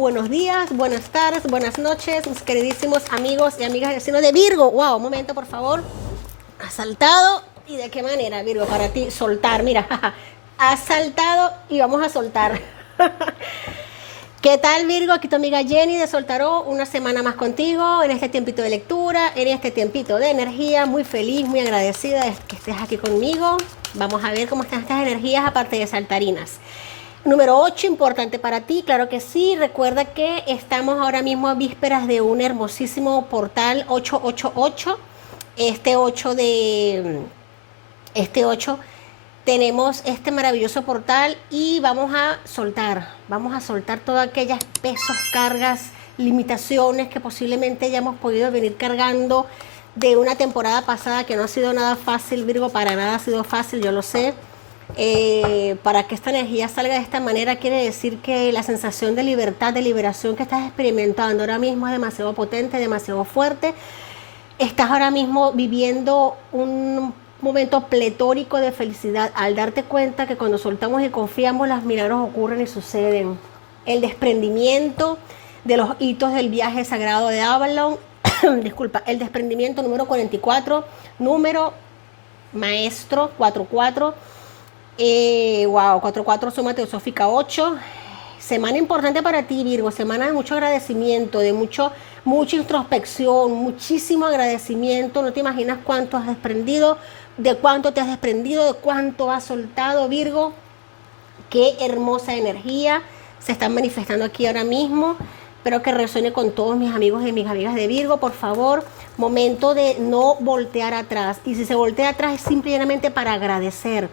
buenos días, buenas tardes, buenas noches, mis queridísimos amigos y amigas del signo de Virgo. Wow, un momento, por favor. Has saltado. ¿Y de qué manera, Virgo? Para ti, soltar. Mira, has saltado y vamos a soltar. ¿Qué tal, Virgo? Aquí tu amiga Jenny de Soltaró, una semana más contigo, en este tiempito de lectura, en este tiempito de energía. Muy feliz, muy agradecida de que estés aquí conmigo. Vamos a ver cómo están estas energías aparte de saltarinas. Número 8, importante para ti, claro que sí. Recuerda que estamos ahora mismo a vísperas de un hermosísimo portal 888. Este 8 tenemos este maravilloso portal y vamos a soltar todas aquellas pesos, cargas, limitaciones que posiblemente hayamos podido venir cargando de una temporada pasada que no ha sido nada fácil, Virgo, para nada ha sido fácil, yo lo sé. Para que esta energía salga de esta manera quiere decir que la sensación de libertad, de liberación que estás experimentando ahora mismo es demasiado potente, demasiado fuerte. Estás ahora mismo viviendo un momento pletórico de felicidad al darte cuenta que cuando soltamos y confiamos los milagros ocurren y suceden. El desprendimiento de los hitos del viaje sagrado de Avalon, disculpa, el desprendimiento número 44, número maestro 44. Wow, 4-4 suma teosófica 8. Semana importante para ti, Virgo. Semana de mucho agradecimiento, de mucha introspección, muchísimo agradecimiento. No te imaginas cuánto has desprendido, de cuánto te has desprendido, de cuánto has soltado, Virgo. Qué hermosa energía se está manifestando aquí ahora mismo. Espero que resuene con todos mis amigos y mis amigas de Virgo, por favor. Momento de no voltear atrás. Y si se voltea atrás es simplemente para agradecer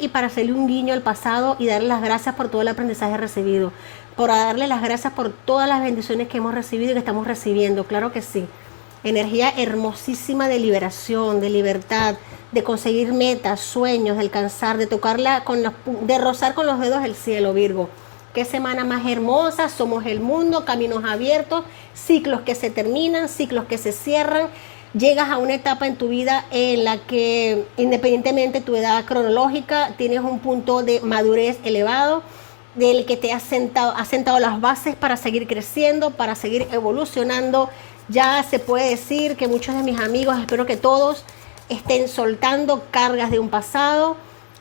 y para hacerle un guiño al pasado y darle las gracias por todo el aprendizaje recibido, por darle las gracias por todas las bendiciones que hemos recibido y que estamos recibiendo, claro que sí. Energía hermosísima de liberación, de libertad, de conseguir metas, sueños, de alcanzar, de tocarla de rozar con los dedos el cielo, Virgo. Qué semana más hermosa, somos el mundo, caminos abiertos, ciclos que se terminan, ciclos que se cierran. Llegas a una etapa en tu vida en la que, independientemente de tu edad cronológica, tienes un punto de madurez elevado, del que te has sentado las bases para seguir creciendo, para seguir evolucionando. Ya se puede decir que muchos de mis amigos, espero que todos, estén soltando cargas de un pasado.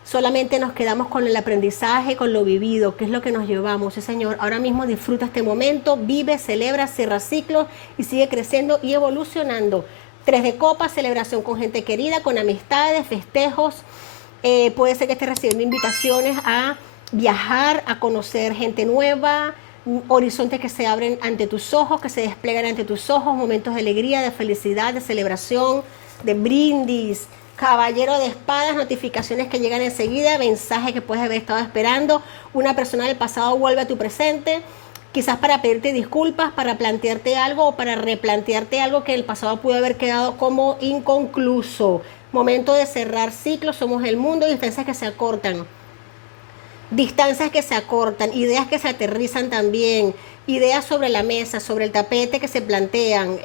Solamente nos quedamos con el aprendizaje, con lo vivido, que es lo que nos llevamos. Sí, señor, ahora mismo disfruta este momento, vive, celebra, cierra ciclos y sigue creciendo y evolucionando. 3 de copas, celebración con gente querida, con amistades, festejos. Puede ser que estés recibiendo invitaciones a viajar, a conocer gente nueva, horizontes que se abren ante tus ojos, que se despliegan ante tus ojos, momentos de alegría, de felicidad, de celebración, de brindis. Caballero de espadas, notificaciones que llegan enseguida, mensaje que puedes haber estado esperando. Una persona del pasado vuelve a tu presente, quizás para pedirte disculpas, para plantearte algo o para replantearte algo que en el pasado pudo haber quedado como inconcluso. Momento de cerrar ciclos, somos el mundo, distancias que se acortan. Ideas que se aterrizan también, ideas sobre la mesa, sobre el tapete que se plantean.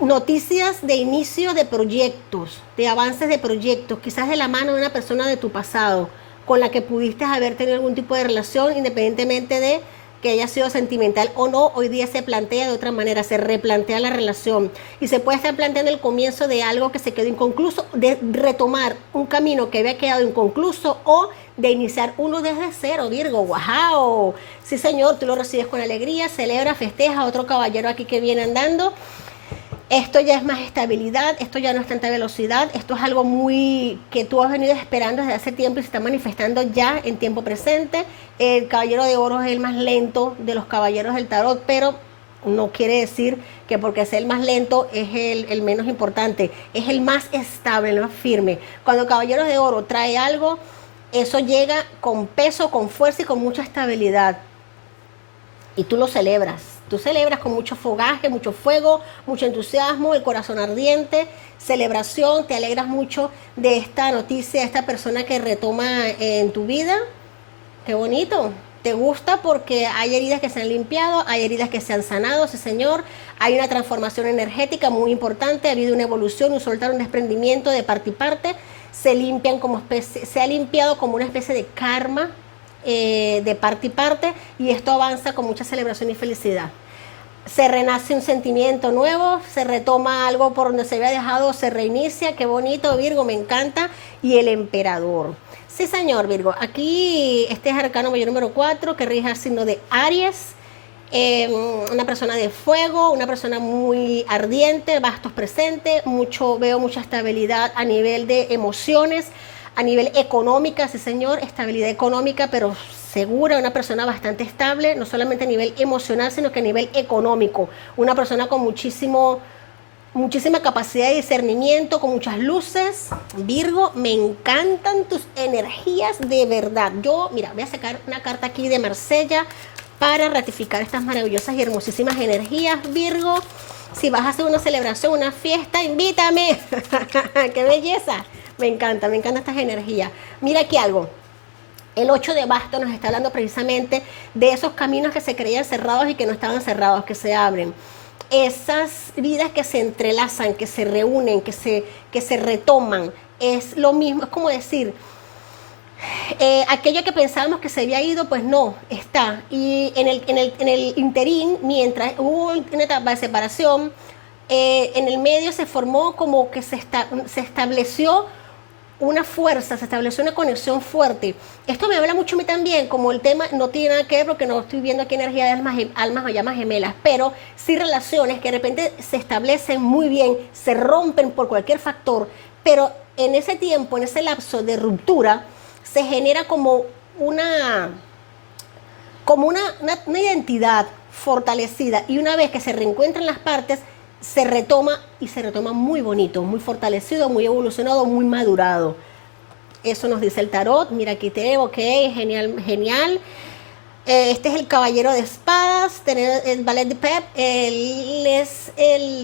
Noticias de inicio de proyectos, de avances de proyectos, quizás de la mano de una persona de tu pasado con la que pudiste haber tenido algún tipo de relación, independientemente de que haya sido sentimental o no. Hoy día se plantea de otra manera, se replantea la relación y se puede estar planteando el comienzo de algo que se quedó inconcluso, de retomar un camino que había quedado inconcluso o de iniciar uno desde cero, Virgo. ¡Wow! Sí, señor, tú lo recibes con alegría, celebra, festeja. Otro caballero aquí que viene andando. Esto ya es más estabilidad, esto ya no es tanta velocidad, esto es algo muy que tú has venido esperando desde hace tiempo y se está manifestando ya en tiempo presente. El caballero de oro es el más lento de los caballeros del tarot, pero no quiere decir que porque sea el más lento es el menos importante, es el más estable, el más firme. Cuando el caballero de oro trae algo, eso llega con peso, con fuerza y con mucha estabilidad. Y tú lo celebras. Tú celebras con mucho fogaje, mucho fuego, mucho entusiasmo, el corazón ardiente, celebración, te alegras mucho de esta noticia, de esta persona que retoma en tu vida. Qué bonito. Te gusta porque hay heridas que se han limpiado, hay heridas que se han sanado, sí, señor. Hay una transformación energética muy importante, ha habido una evolución, un soltar, un desprendimiento de parte y parte. Se ha limpiado como una especie de karma de parte y parte, y esto avanza con mucha celebración y felicidad. Se renace un sentimiento nuevo, se retoma algo por donde se había dejado, se reinicia. Qué bonito, Virgo, me encanta. Y el emperador. Sí, señor, Virgo. Aquí este es arcano mayor número 4, que rige el signo de Aries. Una persona de fuego, una persona muy ardiente, bastos presentes, veo mucha estabilidad a nivel de emociones, a nivel económica, sí señor, estabilidad económica, pero segura, una persona bastante estable, no solamente a nivel emocional, sino que a nivel económico, una persona con muchísima capacidad de discernimiento, con muchas luces. Virgo, me encantan tus energías de verdad. Yo, mira, voy a sacar una carta aquí de Marsella para ratificar estas maravillosas y hermosísimas energías, Virgo. Si vas a hacer una celebración, una fiesta, invítame. ¡Qué belleza! Me encantan estas energías. Mira aquí algo. El 8 de bastos nos está hablando precisamente de esos caminos que se creían cerrados y que no estaban cerrados, que se abren. Esas vidas que se entrelazan, que se reúnen, que se retoman. Es lo mismo, es como decir, aquello que pensábamos que se había ido, pues no, está. Y en el interín, mientras hubo una etapa de separación, en el medio se formó como que se estableció una fuerza, se estableció una conexión fuerte. Esto me habla mucho a mí también, como el tema no tiene nada que ver porque no estoy viendo aquí energía de almas o llamas gemelas, pero sí relaciones que de repente se establecen muy bien, se rompen por cualquier factor, pero en ese tiempo, en ese lapso de ruptura, se genera como una identidad fortalecida, y una vez que se reencuentran las partes, se retoma, y se retoma muy bonito, muy fortalecido, muy evolucionado, muy madurado. Eso nos dice el tarot. Mira, aquí tenemos, ok, genial. Este es el caballero de espadas, tener el valet de Pep. Él es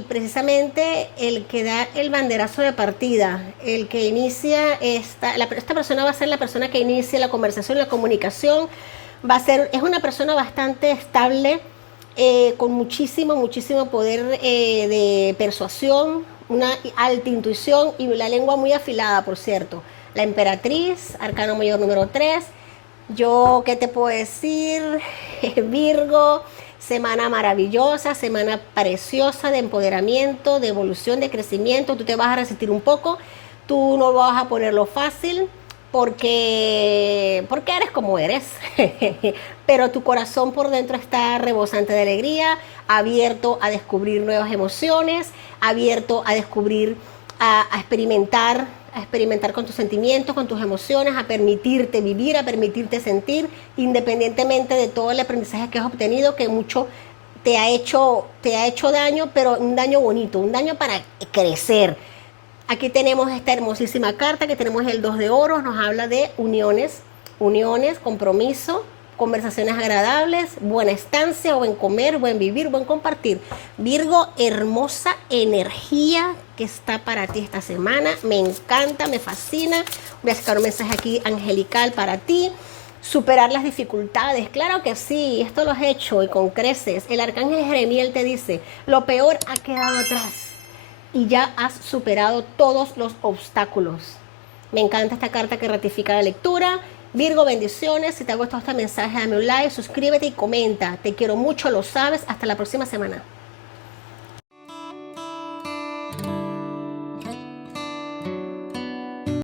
precisamente el que da el banderazo de partida, el que inicia esta persona va a ser la persona que inicia la conversación, la comunicación. Es una persona bastante estable, con muchísimo poder de persuasión, una alta intuición y la lengua muy afilada, por cierto. La emperatriz, arcano mayor número 3. Yo, ¿qué te puedo decir? Virgo, semana maravillosa, semana preciosa de empoderamiento, de evolución, de crecimiento. Tú te vas a resistir un poco, tú no vas a ponerlo fácil, porque eres como eres, pero tu corazón por dentro está rebosante de alegría, abierto a descubrir nuevas emociones, abierto a descubrir, a experimentar con tus sentimientos, con tus emociones, a permitirte vivir, a permitirte sentir, independientemente de todo el aprendizaje que has obtenido, que mucho te ha hecho daño, pero un daño bonito, un daño para crecer. Aquí tenemos esta hermosísima carta que tenemos el 2 de oros, nos habla de uniones, compromiso, conversaciones agradables, buena estancia, buen comer, buen vivir, buen compartir. Virgo, hermosa energía que está para ti esta semana, me encanta, me fascina. Voy a sacar un mensaje aquí angelical para ti. Superar las dificultades, claro que sí, esto lo has hecho y con creces. El arcángel Jeremiel te dice, lo peor ha quedado atrás y ya has superado todos los obstáculos. Me encanta esta carta que ratifica la lectura. Virgo, bendiciones. Si te ha gustado este mensaje, dame un like, suscríbete y comenta. Te quiero mucho, lo sabes. Hasta la próxima semana.